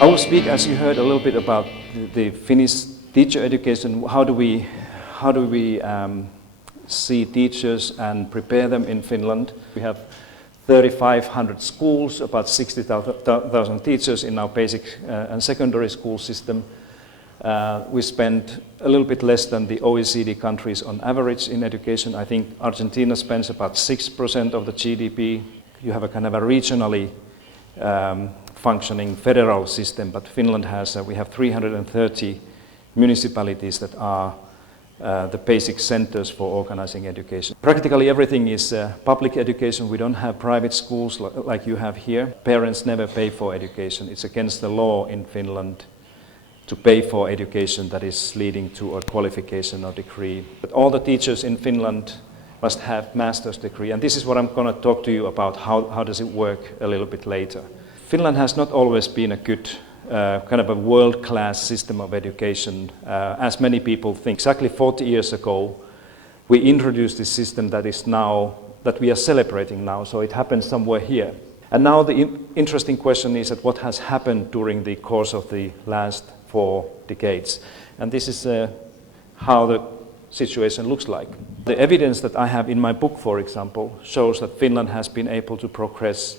I will speak, as you heard, a little bit about the Finnish teacher education. How do we see teachers and prepare them in Finland? We have 3,500 schools, about 60,000 teachers in our basic and secondary school system. We spend a little bit less than the OECD countries on average in education. I think Argentina spends about 6% of the GDP. You have a kind of a regionally functioning federal system, but Finland has, we have 330 municipalities that are the basic centers for organizing education. Practically everything is public education. We don't have private schools like you have here. Parents never pay for education. It's against the law in Finland to pay for education that is leading to a qualification or degree. But all the teachers in Finland must have master's degree. And this is what I'm going to talk to you about, how does it work a little bit later. Finland has not always been a good kind of a world-class system of education, as many people think. Exactly 40 years ago, we introduced this system that we are celebrating now, so it happened somewhere here. And now the interesting question is that what has happened during the course of the last 4 decades. And this is how the situation looks like. The evidence that I have in my book, for example, shows that Finland has been able to progress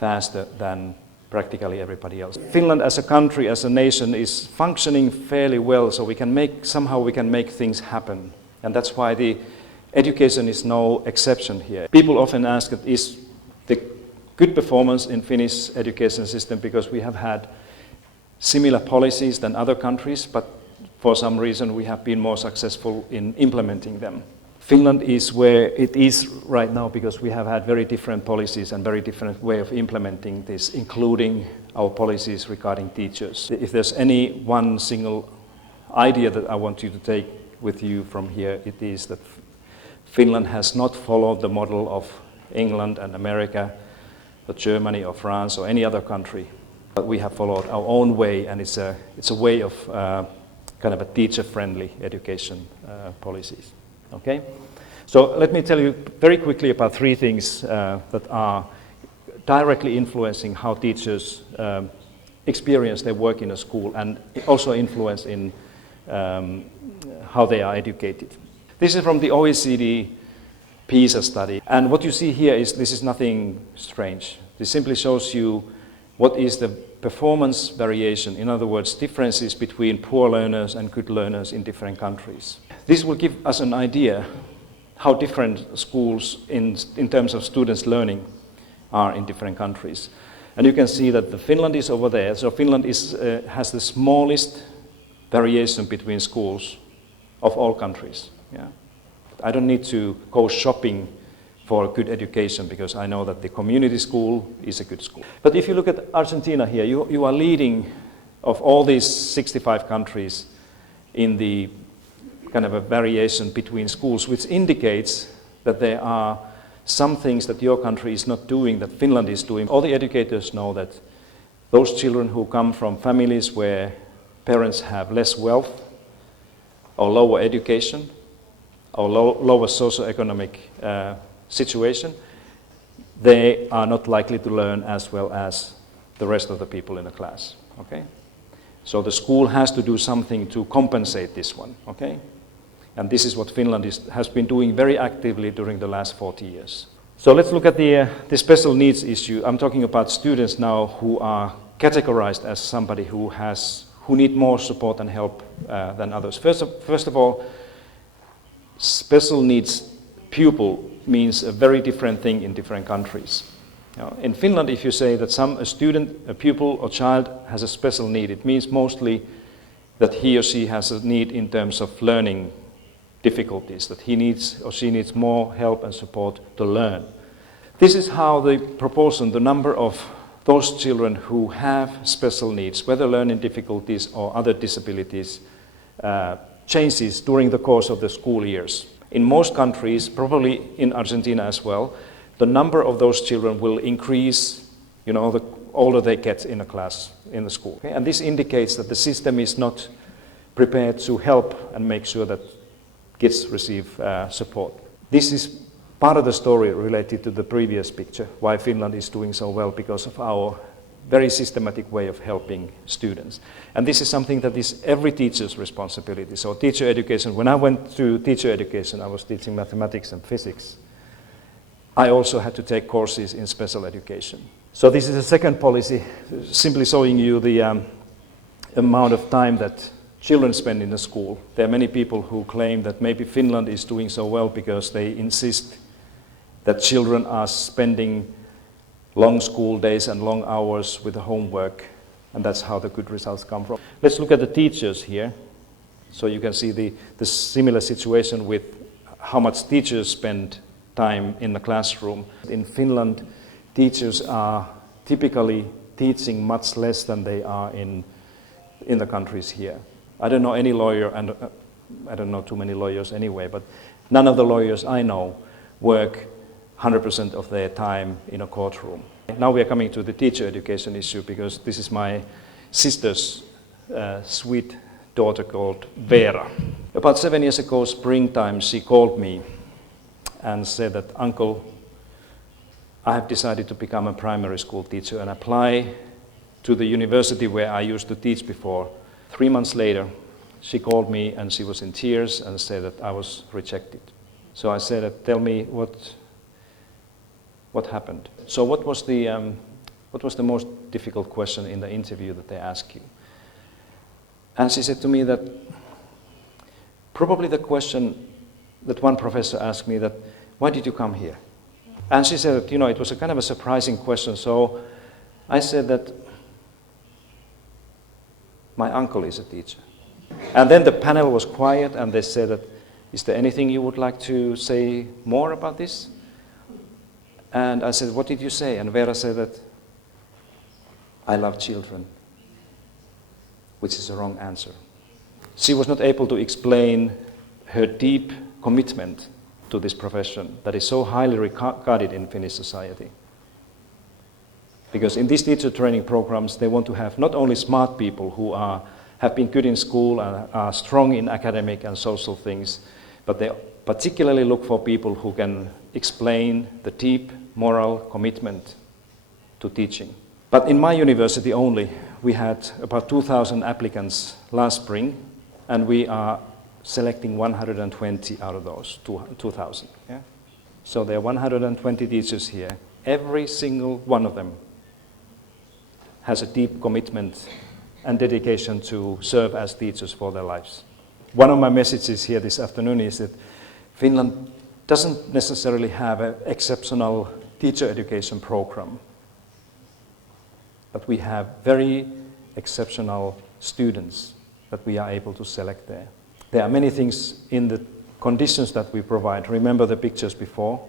faster than practically everybody else. Finland as a country, as a nation, is functioning fairly well, so we can make things happen. And that's why the education is no exception here. People often ask, is the good performance in Finnish education system because we have had similar policies than other countries, but for some reason we have been more successful in implementing them. Finland is where it is right now because we have had very different policies and very different way of implementing this, including our policies regarding teachers. If there's any one single idea that I want you to take with you from here, it is that Finland has not followed the model of England and America, or Germany or France or any other country. But we have followed our own way, and it's a way of kind of a teacher-friendly education policies. Okay, so let me tell you very quickly about 3 things that are directly influencing how teachers experience their work in a school and also influence in how they are educated. This is from the OECD PISA study, and what you see here is this is nothing strange. This simply shows you what is the performance variation, in other words, differences between poor learners and good learners in different countries. This will give us an idea how different schools in terms of students' learning are in different countries. And you can see that Finland is over there. So Finland has the smallest variation between schools of all countries. Yeah. I don't need to go shopping for a good education because I know that the community school is a good school. But if you look at Argentina here, you are leading of all these 65 countries in the kind of a variation between schools, which indicates that there are some things that your country is not doing that Finland is doing. All the educators know that those children who come from families where parents have less wealth or lower education or lower socioeconomic situation, they are not likely to learn as well as the rest of the people in the class. Okay? So the school has to do something to compensate this one. Okay? And this is what Finland has been doing very actively during the last 40 years. So let's look at the special needs issue. I'm talking about students now who are categorized as somebody who need more support and help than others. First of all, special needs pupil means a very different thing in different countries. Now, in Finland, if you say that a student, a pupil or child has a special need, it means mostly that he or she has a need in terms of learning difficulties, that he needs or she needs more help and support to learn. This is how the proportion, the number of those children who have special needs, whether learning difficulties or other disabilities, changes during the course of the school years. In most countries, probably in Argentina as well, the number of those children will increase, the older they get in a class, in the school. Okay? And this indicates that the system is not prepared to help and make sure that kids receive support. This is part of the story related to the previous picture, why Finland is doing so well, because of our very systematic way of helping students. And this is something that is every teacher's responsibility. So teacher education, when I went to teacher education, I was teaching mathematics and physics. I also had to take courses in special education. So this is a second policy, simply showing you the amount of time that children spend in the school. There are many people who claim that maybe Finland is doing so well because they insist that children are spending long school days and long hours with the homework, and that's how the good results come from. Let's look at the teachers here. So you can see the similar situation with how much teachers spend time in the classroom. In Finland, teachers are typically teaching much less than they are in the countries here. I don't know any lawyer, and I don't know too many lawyers anyway, but none of the lawyers I know work 100% of their time in a courtroom. Now we are coming to the teacher education issue, because this is my sister's sweet daughter called Vera. About 7 years ago, springtime, she called me and said that, "Uncle, I have decided to become a primary school teacher and apply to the university where I used to teach before." 3 months later, she called me and she was in tears and said that I was rejected. So I said, "Tell me what happened." So what was the most difficult question in the interview that they asked you? And she said to me that probably the question that one professor asked me that, "Why did you come here?" And she said that, it was a kind of a surprising question. So I said that my uncle is a teacher. And then the panel was quiet and they said that, "Is there anything you would like to say more about this?" And I said, "What did you say?" And Vera said that, "I love children," which is a wrong answer. She was not able to explain her deep commitment to this profession that is so highly regarded in Finnish society. Because in these teacher training programs, they want to have not only smart people who have been good in school and are strong in academic and social things, but they particularly look for people who can explain the deep moral commitment to teaching. But in my university only, we had about 2,000 applicants last spring, and we are selecting 120 out of those 2,000. Yeah? So there are 120 teachers here. Every single one of them has a deep commitment and dedication to serve as teachers for their lives. One of my messages here this afternoon is that Finland doesn't necessarily have an exceptional teacher education program, but we have very exceptional students that we are able to select there. There are many things in the conditions that we provide. Remember the pictures before,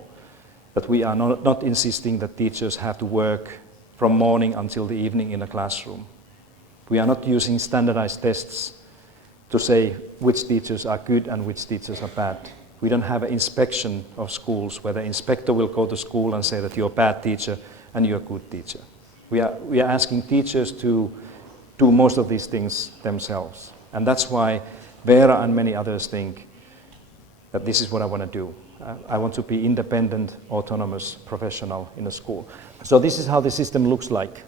that we are not insisting that teachers have to work from morning until the evening in a classroom. We are not using standardized tests to say which teachers are good and which teachers are bad. We don't have an inspection of schools where the inspector will go to school and say that you're a bad teacher and you're a good teacher. We are asking teachers to do most of these things themselves. And that's why Vera and many others think that this is what I want to do. I want to be independent, autonomous professional in a school. So this is how the system looks like.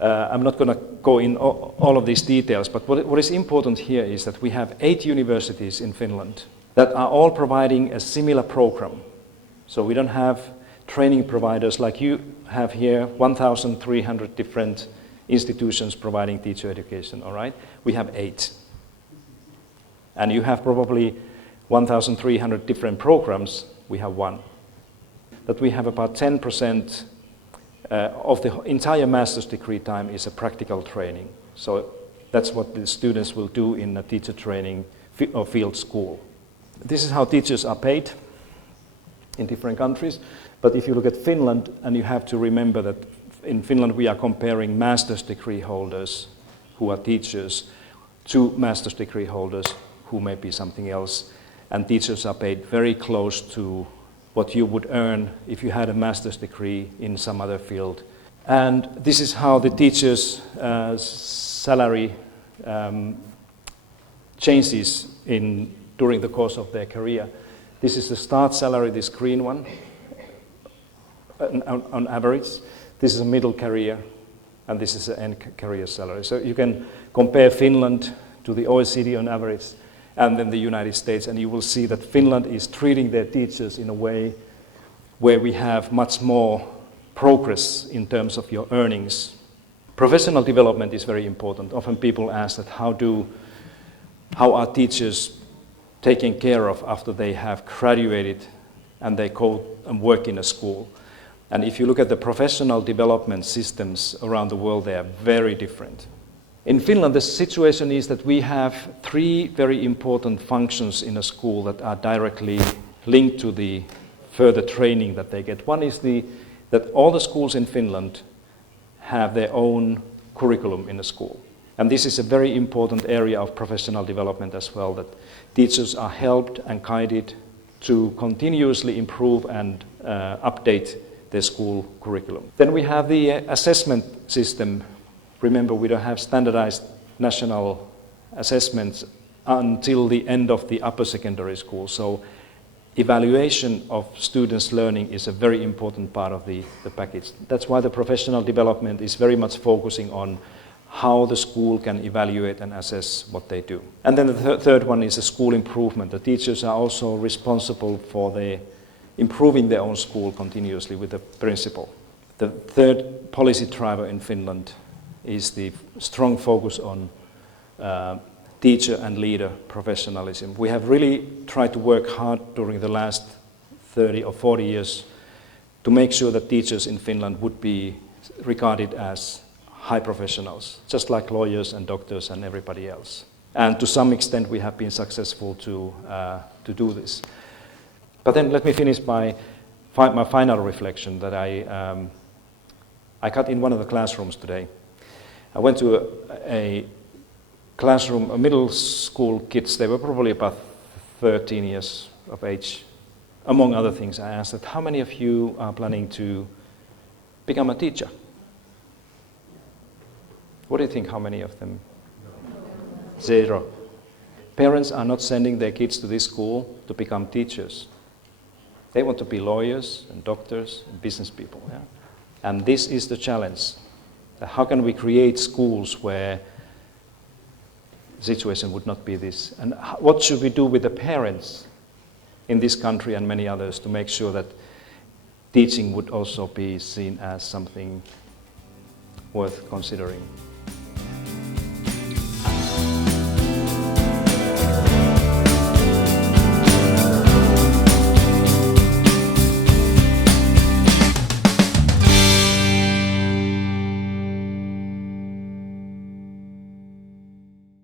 I'm not going to go in all of these details, but what is important here is that we have 8 universities in Finland that are all providing a similar program. So we don't have training providers like you have here, 1,300 different institutions providing teacher education, all right? We have 8. And you have probably 1,300 different programs, we have 1. That we have about 10% of the entire master's degree time is a practical training. So that's what the students will do in a teacher training or field school. This is how teachers are paid in different countries. But if you look at Finland, and you have to remember that in Finland we are comparing master's degree holders who are teachers to master's degree holders who may be something else. And teachers are paid very close to what you would earn if you had a master's degree in some other field. And this is how the teacher's salary changes during the course of their career. This is the start salary, this green one, on average. This is a middle career, and this is the end career salary. So you can compare Finland to the OECD on average, and then the United States, and you will see that Finland is treating their teachers in a way where we have much more progress in terms of your earnings. Professional development is very important. Often people ask that how are teachers taken care of after they have graduated and they go and work in a school. And if you look at the professional development systems around the world, they are very different. In Finland, the situation is that we have 3 very important functions in a school that are directly linked to the further training that they get. One is that all the schools in Finland have their own curriculum in the school. And this is a very important area of professional development as well, that teachers are helped and guided to continuously improve and update their school curriculum. Then we have the assessment system. Remember, we don't have standardized national assessments until the end of the upper secondary school. So evaluation of students' learning is a very important part of the package. That's why the professional development is very much focusing on how the school can evaluate and assess what they do. And then the third one is the school improvement. The teachers are also responsible for improving their own school continuously with the principal. The third policy driver in Finland is the strong focus on teacher and leader professionalism. We have really tried to work hard during the last 30 or 40 years to make sure that teachers in Finland would be regarded as high professionals, just like lawyers and doctors and everybody else. And to some extent we have been successful to do this. But then let me finish by my final reflection that I got in one of the classrooms today. I went to a classroom, a middle school kids. They were probably about 13 years of age. Among other things, I asked that, how many of you are planning to become a teacher? What do you think, how many of them? 0. Parents are not sending their kids to this school to become teachers. They want to be lawyers and doctors and business people. Yeah? And this is the challenge. How can we create schools where the situation would not be this? And what should we do with the parents in this country and many others to make sure that teaching would also be seen as something worth considering?